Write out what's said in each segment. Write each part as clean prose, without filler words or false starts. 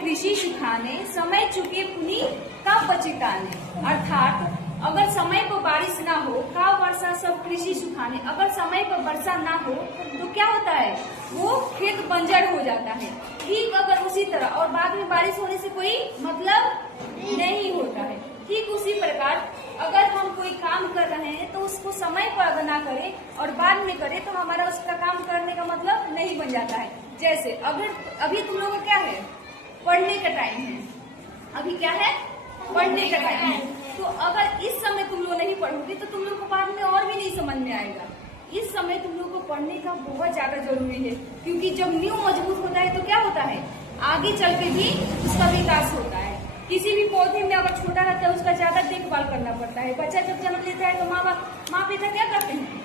कृषि सुखाने, समय चुके पुनि का पचिताने। अर्थात अगर समय पर बारिश ना हो, का वर्षा सब कृषि सुखाने। अगर समय पर वर्षा ना हो तो क्या होता है, वो खेत बंजर हो जाता है। ठीक अगर उसी तरह और बाद में बारिश होने से कोई मतलब नहीं होता है। ठीक उसी प्रकार अगर हम कोई काम कर रहे हैं तो उसको समय पर अगर ना करें और बाद में करें तो हमारा उसका काम करने का मतलब नहीं बन जाता है। जैसे अगर अभी तुम लोगों का क्या है, पढ़ने का टाइम है। अभी क्या है, पढ़ने का टाइम है। तो अगर इस समय तुम लोग नहीं पढ़ोगे तो तुम लोग को बाद में और भी नहीं समझ में आएगा। इस समय तुम लोग को पढ़ने का बहुत ज्यादा जरूरी है, क्योंकि जब नींव मजबूत होता है तो क्या होता है, आगे चल के भी उसका विकास होता है। किसी भी पौधे में अगर छोटा रहता है उसका ज्यादा देखभाल करना पड़ता है। बच्चा जब जन्म लेता है तो माँ पिता क्या करते हैं,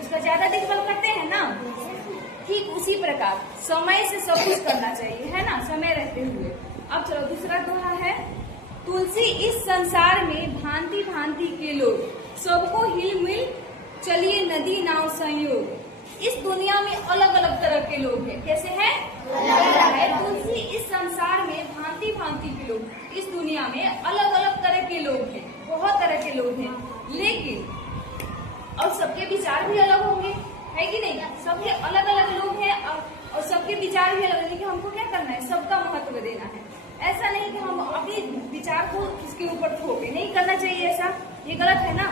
उसका ज्यादा देखभाल करते हैं ना। ठीक उसी प्रकार समय से सब कुछ करना चाहिए, है ना, समय रहते हुए। अब चलो दूसरा दोहा है, तुलसी इस संसार में भांति भांति के लोग, सबको हिल मिल चलिए नदी नाव संयोग। इस दुनिया में अलग अलग तरह के लोग हैं। कैसे हैं, अलग है। तुलसी इस संसार में भांति भांति के लोग, इस दुनिया में अलग अलग तरह के लोग हैं, बहुत तरह के लोग हैं। लेकिन और सबके विचार भी अलग होंगे, है कि नहीं। सबके अलग अलग लोग हैं और सबके विचार भी अलग। लेकिन हमको क्या करना है, सबका महत्व देना है। ऐसा नहीं कि हम अपने विचार को इसके ऊपर थोपे, नहीं करना चाहिए ऐसा, ये गलत है ना।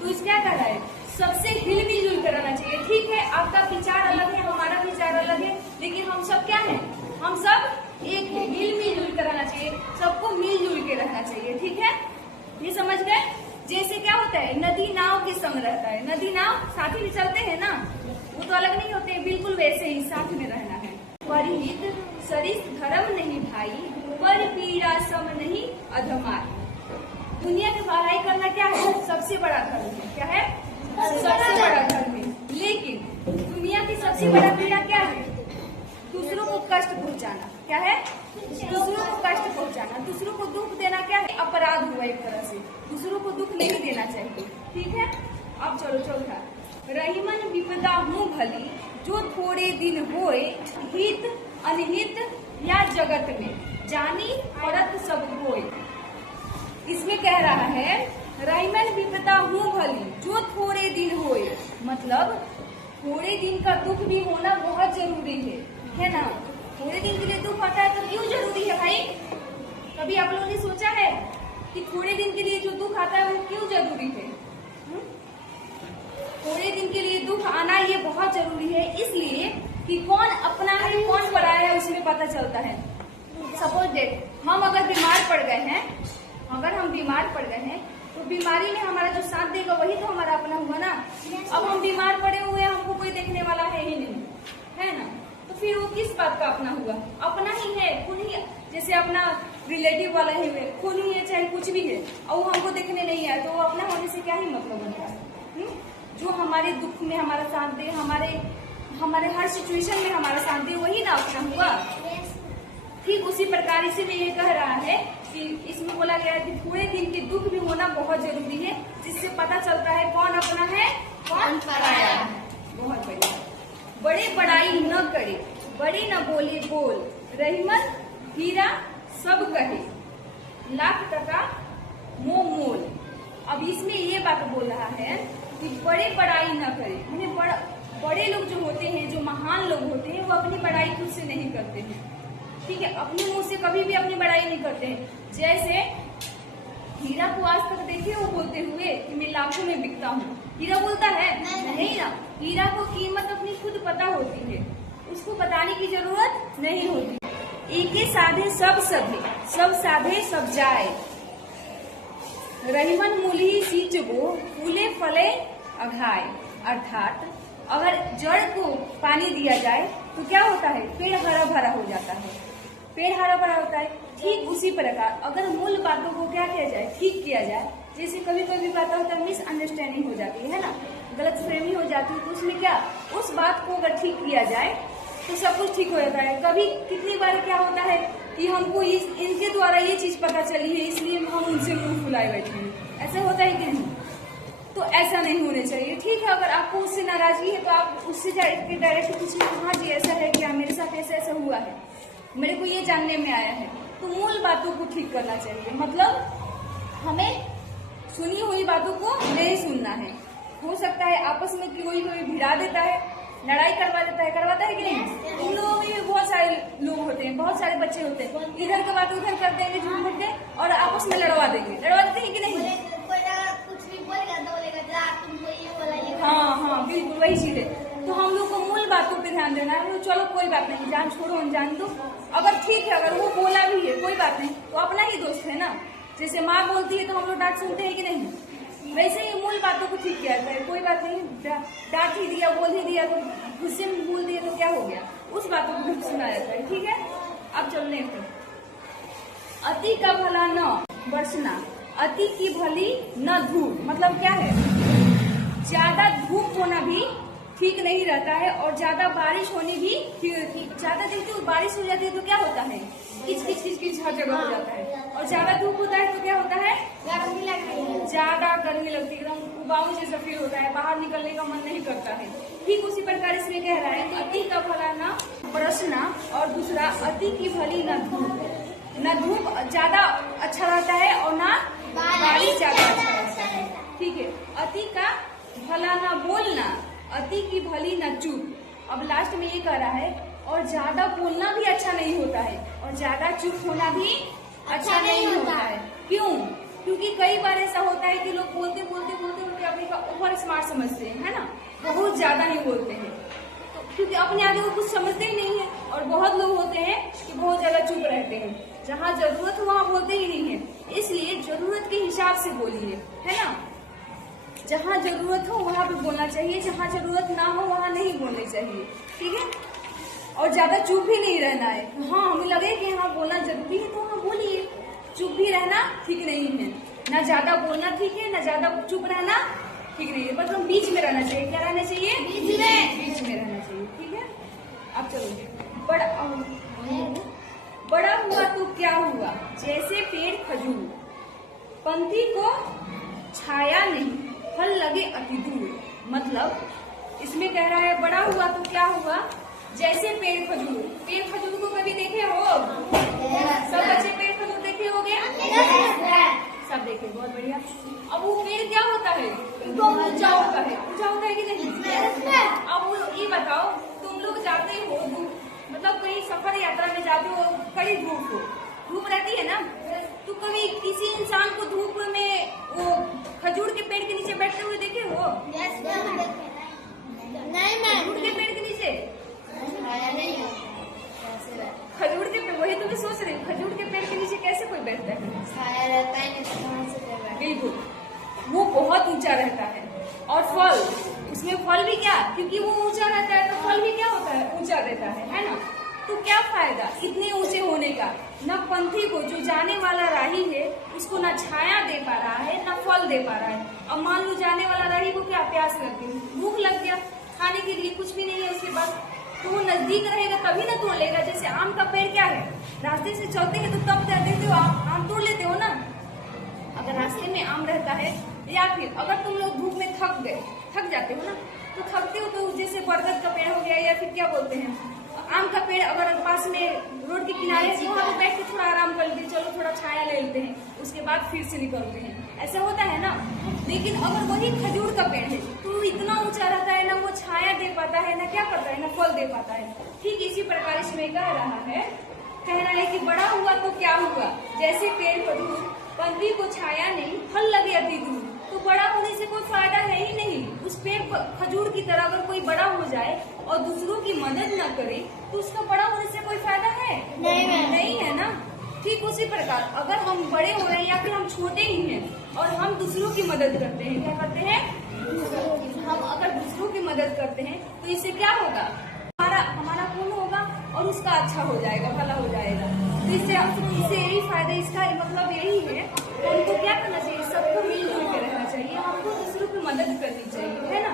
तो इस क्या कर रहा है, सबसे हिल मिलजुल कर रहना चाहिए। ठीक है, आपका विचार अलग है, हमारा विचार अलग है, लेकिन हम सब क्या है, हम सब एक है। हिल मिलजुल कर रहना चाहिए, सबको मिलजुल के रहना चाहिए। ठीक है, ये समझ गए। जैसे क्या होता है, नदी नाव के संग रहता है। नदी नाव साथ ही चलते हैं ना, वो तो अलग नहीं होते, बिल्कुल वैसे ही साथ में रहना है। परिहित सरिस धर्म नहीं भाई, पर पीड़ा सम नहीं अधमार। दुनिया की भलाई करना क्या है, सबसे बड़ा धर्म है। क्या है, सबसे बड़ा धर्म है। लेकिन दुनिया की सबसे बड़ा पीड़ा क्या है, दूसरों को कष्ट पहुंचाना। क्या है, दूसरों को कष्ट पहुंचाना, दूसरों को दुख देना क्या है, अपराध हुआ एक तरह से। दूसरों को दुख नहीं देना चाहिए। ठीक है, अब चलो चौथा, रहीमन विपदा हूँ भली, जो थोड़े दिन होए, हित अनहित या जगत में, जानी परत सब कोई। इसमें कह रहा है, रहीमन विपदा हूँ भली, जो थोड़े दिन होए, मतलब थोड़े दिन का दुख भी होना बहुत जरूरी है ना। थोड़े दिन के लिए दुख आता है तो क्यों जरूरी है भाई, कभी आप लोगों ने सोचा है कि थोड़े दिन के लिए जो दुख आता है वो क्यों जरूरी है। थोड़े दिन के लिए दुख आना ये बहुत जरूरी है, इसलिए कि कौन अपना है कौन पराया है उसमें पता चलता है। सपोज डेट हम अगर बीमार पड़ गए हैं, अगर हम बीमार पड़ गए हैं तो बीमारी में हमारा जो साथ देगा वही तो हमारा अपना हुआ ना। अब हम बीमार पड़े हुए हैं, हमको कोई देखने वाला है ही नहीं, है ना, तो फिर वो किस बात का अपना हुआ, अपना ही है, खून ही। जैसे अपना रिलेटिव वाला ही है, खून ही है, चाहे कुछ भी है, और वो हमको देखने नहीं आया तो वो अपना होने से क्या ही मतलब बनता है। जो हमारे दुख में हमारा साथ दे, हमारे हर सिचुएशन में हमारा साथ दे, वही ना अपना हुआ। ठीक उसी प्रकार इसीलिए ये कह रहा है कि इसमें बोला गया है कि थोड़े दिन के दुख भी होना बहुत जरूरी है, जिससे पता चलता है कौन अपना है कौन पराया है। बहुत बढ़िया। बड़े बड़ाई न करे, बड़े न बोले बोल, रहीमन हीरा सब कहे, लाख टका मोह मोल। अब इसमें ये बात बोल रहा है कि बड़े बड़ाई न करे, यानी बड़े लोग जो होते हैं, जो महान लोग होते हैं, वो अपनी बड़ाई खुद से नहीं करते हैं। ठीक है, अपने मुंह से कभी भी अपनी बड़ाई नहीं करते हैं। जैसे हीरा को आज तक देखे वो बोलते हुए कि मैं लाखों में बिकता हूँ, हीरा बोलता है नहीं ना। हीरा को कीमत अपनी खुद पता होती है, उसको बताने की जरूरत नहीं होती। एके साधे सब सधे, सब साधे सब जाए, रहीमन मूली सींचबो, फूले फले अघाए। अर्थात अगर जड़ को पानी दिया जाए तो क्या होता है, पेड़ हरा भरा हो जाता है, पेड़ हरा भरा होता है। ठीक उसी प्रकार अगर मूल बातों को क्या किया जाए, ठीक किया जाए। जैसे कभी कभी बात होता है मिसअंडरस्टैंडिंग हो जाती है ना, गलतफहमी हो जाती है, तो उसमें क्या, उस बात को अगर ठीक किया जाए तो सब कुछ ठीक हो जाता है। कभी कितनी बार क्या होता है कि हमको इनके द्वारा ये चीज पता चली है, इसलिए हम उनसे मुंह फुलाए बैठे हैं, ऐसा होता है कि नहीं। तो ऐसा नहीं होना चाहिए। ठीक है, अगर आपको उससे नाराजगी है तो आप उससे डायरेक्ट पूछिए, हाँ जी ऐसा है क्या, मेरे साथ ऐसा ऐसा हुआ है, मेरे को ये जानने में आया है। तो मूल बातों को ठीक करना चाहिए। मतलब हमें सुनी हुई बातों को नहीं सुनना है। हो सकता है आपस में कोई भिड़ा देता है, लड़ाई करवाता है कि नहीं? उन लोगों में भी बहुत सारे लोग होते हैं, बहुत सारे बच्चे होते हैं, इधर की बात उधर कर देंगे, झूठ मूठ के, और आपस में लड़वा देते हैं कि नहीं? कुछ भी बोलेगा तो बोलेगा तुमको ये बोला ये। हाँ बिल्कुल वही चीज है। तो हम लोग को मूल बातों पे ध्यान देना है। चलो कोई बात नहीं, जान छोड़ो अनजान दो, अगर ठीक है, अगर वो बोला भी है कोई बात नहीं, तो अपना ही दोस्त है ना। जैसे माँ बोलती है तो हम लोग डांट सुनते हैं कि नहीं, वैसे ही मूल बातों को ठीक किया जाए। कोई बात नहीं, डांट ही दिया, बोल ही दिया, तो गुस्से में बोल दिया तो क्या हो गया, उस बातों को ठीक सुना जाता है। ठीक है, अब चलने फिर। अति का भला न बरसना, अति की भली न धूप। मतलब क्या है, ज्यादा धूप होना भी ठीक नहीं रहता है, और ज्यादा बारिश होनी भी ठीक। ज्यादा देखते बारिश हो जाती है तो क्या होता है, किच हर जगह हो जाता है, और ज्यादा धूप होता है तो क्या होता है, गर्मी लगती है, ज्यादा गर्मी लगती है, एकदम उबाऊ जैसा फील होता है, बाहर निकलने का मन नहीं करता है। ठीक उसी प्रकार इसमें कह रहा है, अति का भला न बरसना, और दूसरा अति की भली न धूप। न धूप ज्यादा अच्छा रहता है और ना बारिश ज्यादा अच्छा रहता है। ठीक है, अति का भला न बोलना, अति की भली न चुप। अब लास्ट में ये कह रहा है, और ज्यादा बोलना भी अच्छा नहीं होता है, और ज्यादा चुप होना भी अच्छा नहीं होता है। क्यों? क्योंकि कई बार ऐसा होता है कि लोग बोलते अपने का ओवर स्मार्ट समझते हैं, है ना, बहुत ज्यादा नहीं बोलते हैं, तो क्योंकि अपने आगे वो कुछ समझते ही नहीं है। और बहुत लोग होते हैं कि बहुत ज्यादा चुप रहते हैं, जहाँ जरूरत हो वहाँ बोलते ही नहीं है। इसलिए जरूरत के हिसाब से बोलिए, है ना। जहाँ जरूरत हो वहाँ पे बोलना चाहिए, जहाँ जरूरत ना हो वहाँ नहीं बोलनी चाहिए। ठीक है, और ज्यादा चुप भी नहीं रहना है। हाँ, हमें लगे कि हाँ बोलना जरूरी है तो हाँ बोलिए, चुप भी रहना ठीक नहीं है। ना ज्यादा बोलना ठीक है, ना ज्यादा चुप रहना ठीक नहीं है, मतलब बीच में रहना चाहिए। क्या रहना चाहिए? बीच में रहना चाहिए। ठीक है, अब चलो। बड़ा हुआ तो क्या हुआ, जैसे पेड़ खजूर, पंथी को छाया नहीं, फल लगे अति दूर। मतलब इसमें कह रहा है, बड़ा हुआ तो क्या हुआ, जैसे पेड़ खजूर। पेड़ खजूर को कभी देखे हो? सब बच्चे पेड़ खजूर देखे होंगे? सब देखे, बहुत बढ़िया। अब वो पेड़ क्या होता है, ऊंचा होता है कि नहीं? अब ये बताओ, तुम लोग जाते हो मतलब कहीं सफर यात्रा में जाते हो, कड़ी धूप रहती है ना, तो कभी किसी इंसान को धूप में वो खजूर के पेड़ के नीचे बैठते हुए देखे हो? नहीं मैं खजूर के पेड़ के नीचे, खजूर के पेड़, वही तो मैं सोच रही हूँ, खजूर के पेड़ के नीचे कैसे कोई बैठता है? छाया रहता है, नहीं तो कहाँ से बैठेगा? बिल्कुल, वो बहुत ऊंचा रहता है। और फल, उसमें फल भी क्या, क्योंकि वो ऊंचा रहता है तो फल भी क्या होता है, ऊंचा रहता है ना। तो क्या फायदा इतने ऊंचे होने का, न पंथी को जो जाने वाला राही है उसको न छाया दे पा रहा है, न फल दे पा रहा है। अब मान लो जाने वाला राही को क्या प्यास लग गई, भूख लग गया, खाने के लिए कुछ भी नहीं है उसके पास, तो वो नजदीक रहेगा तभी ना तोड़ लेगा। जैसे आम का पेड़ क्या है, रास्ते से चलते हैं तो तब देते हो आम तोड़ लेते हो ना। अगर रास्ते में आम रहता है, या फिर अगर तुम लोग धूप में थक जाते हो ना, तो थकते हो तो जैसे बरगद का पेड़ हो गया, या फिर क्या बोलते हैं आम का पेड़, अगर पास में रोड के किनारे है तो वहाँ पे बैठ के थोड़ा आराम कर लेते, चलो थोड़ा छाया ले लेते हैं, उसके बाद फिर से निकलते हैं, ऐसा होता है ना। लेकिन अगर वही खजूर का पेड़ है तो इतना ऊंचा रहता है ना, वो छाया दे पाता है ना, क्या करता है ना, फल दे पाता है। ठीक इसी प्रकार इसमें कह रहा है कि बड़ा हुआ तो क्या हुआ, जैसे पेड़ खजूर, पंथी को छाया नहीं, फल लगे अति दूर। तो बड़ा होने से कोई फायदा है ही नहीं। उस पेड़ खजूर की तरह अगर कोई बड़ा हो जाए और दूसरों की मदद न करे तो उसका बड़ा होने से कोई फायदा है? नहीं है ना। ठीक उसी प्रकार अगर हम बड़े हो रहे हैं या फिर हम छोटे ही हैं और हम दूसरों की मदद करते हैं, क्या करते हैं, हम अगर दूसरों की मदद करते हैं तो इससे क्या होगा, हमारा पुण्य होगा और उसका अच्छा हो जाएगा, भला हो जाएगा। तो इससे यही फायदा, इसका मतलब यही है कि हमको क्या करना चाहिए, सबको मिलजुल के रहना चाहिए, हमको दूसरों की मदद करनी चाहिए, है ना।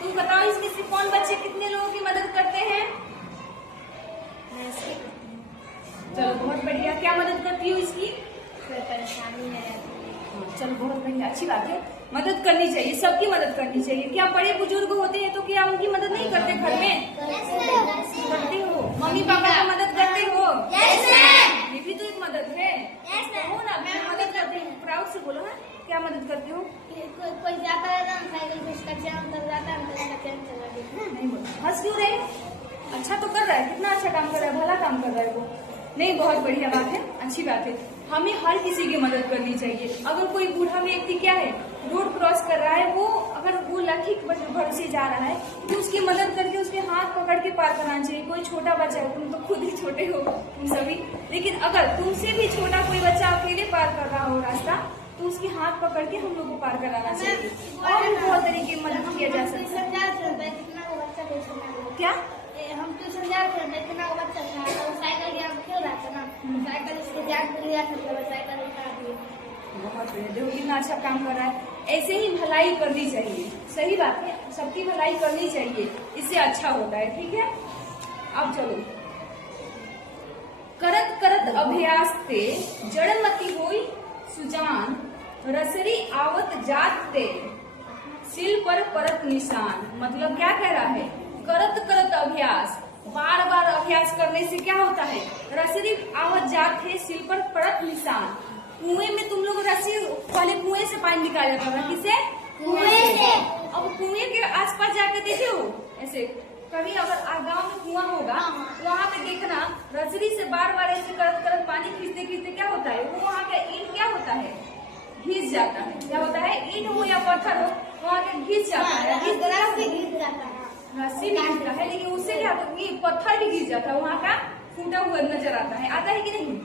तुम बताओ इसमें से कौन बच्चे कितने लोगों की मदद करते हैं? चलो बहुत बढ़िया। क्या मदद करती हो इसकी? कोई परेशानी है, चलो बहुत बढ़िया, अच्छी बात है, मदद करनी चाहिए, सबकी मदद करनी चाहिए। क्या बड़े बुजुर्ग होते हैं तो क्या उनकी मदद नहीं करते? घर में करते हो, मम्मी पापा की मदद करते हो, ये भी तो एक करते हो? कोई जाता रहता है साइकिल पे, उसका चैन उतर जाता है, उसका चैन चला देता है। नहीं बोल, हंस क्यों रहे हो? अच्छा तो कर रहा है, कितना अच्छा काम कर रहा है, भला काम कर रहा है वो। नहीं, बहुत बढ़िया बात है, अच्छी बात है। हमें हर किसी की मदद करनी चाहिए। अगर कोई बूढ़ा व्यक्ति क्या है, रोड क्रॉस कर रहा है, वो अगर वो लाठी के भरोसे जा रहा है तो उसकी मदद करके उसके हाथ पकड़ के पार कराना चाहिए। कोई छोटा बच्चा है, तुम तो खुद ही छोटे हो तुम सभी, लेकिन अगर तुमसे भी छोटा कोई बच्चा अकेले पार कर रहा हो रास्ता तो उसके हाथ पकड़ के हम लोग को पार कराना चाहिए। और भी बहुत तरीके की मदद किया जा सकता है। कितना वो बच्चा ट्यूशन क्या? हम ट्यूशन जा रहे थे, कितना वो बच्चा था, तो साइकिल गेम खेल रहा था ना, साइकिल उसके जाग गिरा था, तो साइकिल उतार दिया। बहुत बढ़िया, देखो कितना अच्छा काम कर रहा है। ऐसे ही भलाई करनी चाहिए, सही बात है, सबकी भलाई करनी चाहिए, इससे अच्छा होता है। ठीक है, अब चलो। करत करत अभ्यास ते जड़मती होई सुजान, रसरी आवत जात ते सिल पर परत निशान। मतलब क्या कह रहा है? करत करत अभ्यास, बार बार अभ्यास करने से क्या होता है? रसरी आवत जात है, सिल पर परत निशान। कुएं में तुम लोग रस्सी, पहले कुएं से पानी निकाला जाता था, किसे? कुएं से। अब कुएं के आसपास जाकर देखे हो ऐसे? कभी अगर गांव में कुआं होगा तो वहाँ पे देखना, रसरी से बार बार ऐसे करत करत पानी खींचते खींचते क्या होता है, वो वहाँ का ईंट क्या होता है, घिस जाता है। क्या होता है? ईंट हो या पत्थर हो, वहाँ के घिस जाता है। गिर जाता है, रस्सी भी घिसता है, लेकिन उससे क्या होता है, पत्थर भी घिस जाता है, वहाँ का फूटा हुआ नजर आता है। आता है कि नहीं?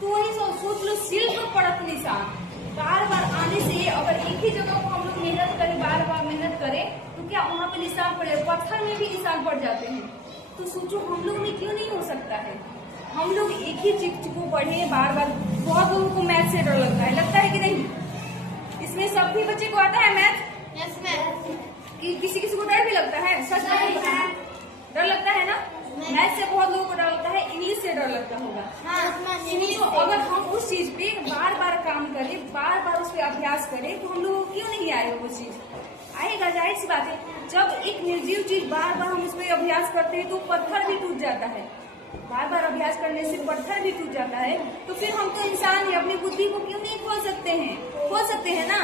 तो वही सोच लो, सिल पर पड़त निशान। बार बार आने से अगर एक ही जगह को हम लोग मेहनत करें, बार बार मेहनत करें, तो क्या वहाँ पे निशान पड़े? पत्थर में भी निशान पड़ जाते हैं। तो सोचो हम लोग में क्यों नहीं हो सकता है? हम लोग एक ही चीज को पढ़े बार बार। बहुत लोगों को मैथ से डर लगता है कि नहीं? इसमें सभी बच्चे को आता है मैथ? कि किसी किसी को डर भी लगता है? सच में डर लगता है ना? मैथ से बहुत लोगों को डर लगता है, इंग्लिश से डर लगता होगा। तो अगर हम उस चीज पे बार बार काम करें, बार बार उस पर अभ्यास करें, तो हम लोगों को क्यों नहीं आएगा वो चीज? आएगा, जाहिर सी बात है। जब एक निर्जीव चीज बार बार हम उस पर अभ्यास करते हैं तो पत्थर भी टूट जाता है। बार बार अभ्यास करने से पत्थर भी टूट जाता है। तो फिर हम तो इंसान ही अपनी बुद्धि को क्यों नहीं खोल सकते हैं? खोल सकते हैं ना।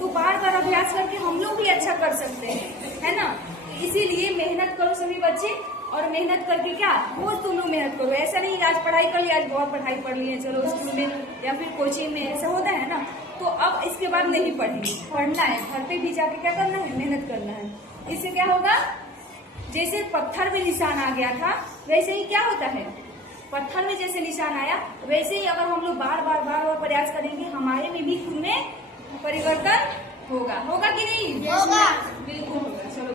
तो बार बार अभ्यास करके हम लोग भी अच्छा कर सकते हैं, है ना? इसीलिए मेहनत करो सभी बच्चे, और मेहनत करके क्या, रोज तुम लोग मेहनत करो। ऐसा नहीं आज पढ़ाई कर ली, आज बहुत पढ़ाई पढ़ ली है, चलो स्कूल में या फिर कोचिंग में, ऐसा होता है ना। तो अब इसके बाद नहीं पढ़ेंगे, पढ़ना है, घर पे भी जाके क्या करना है, मेहनत करना है। इससे क्या होगा, जैसे पत्थर में निशान आ गया था, वैसे ही क्या होता है, पत्थर में जैसे निशान आया, वैसे ही अगर हम लोग बार बार प्रयास करेंगे, हमारे में भी खुद में परिवर्तन होगा। होगा कि नहीं? होगा, बिल्कुल होगा। चलो।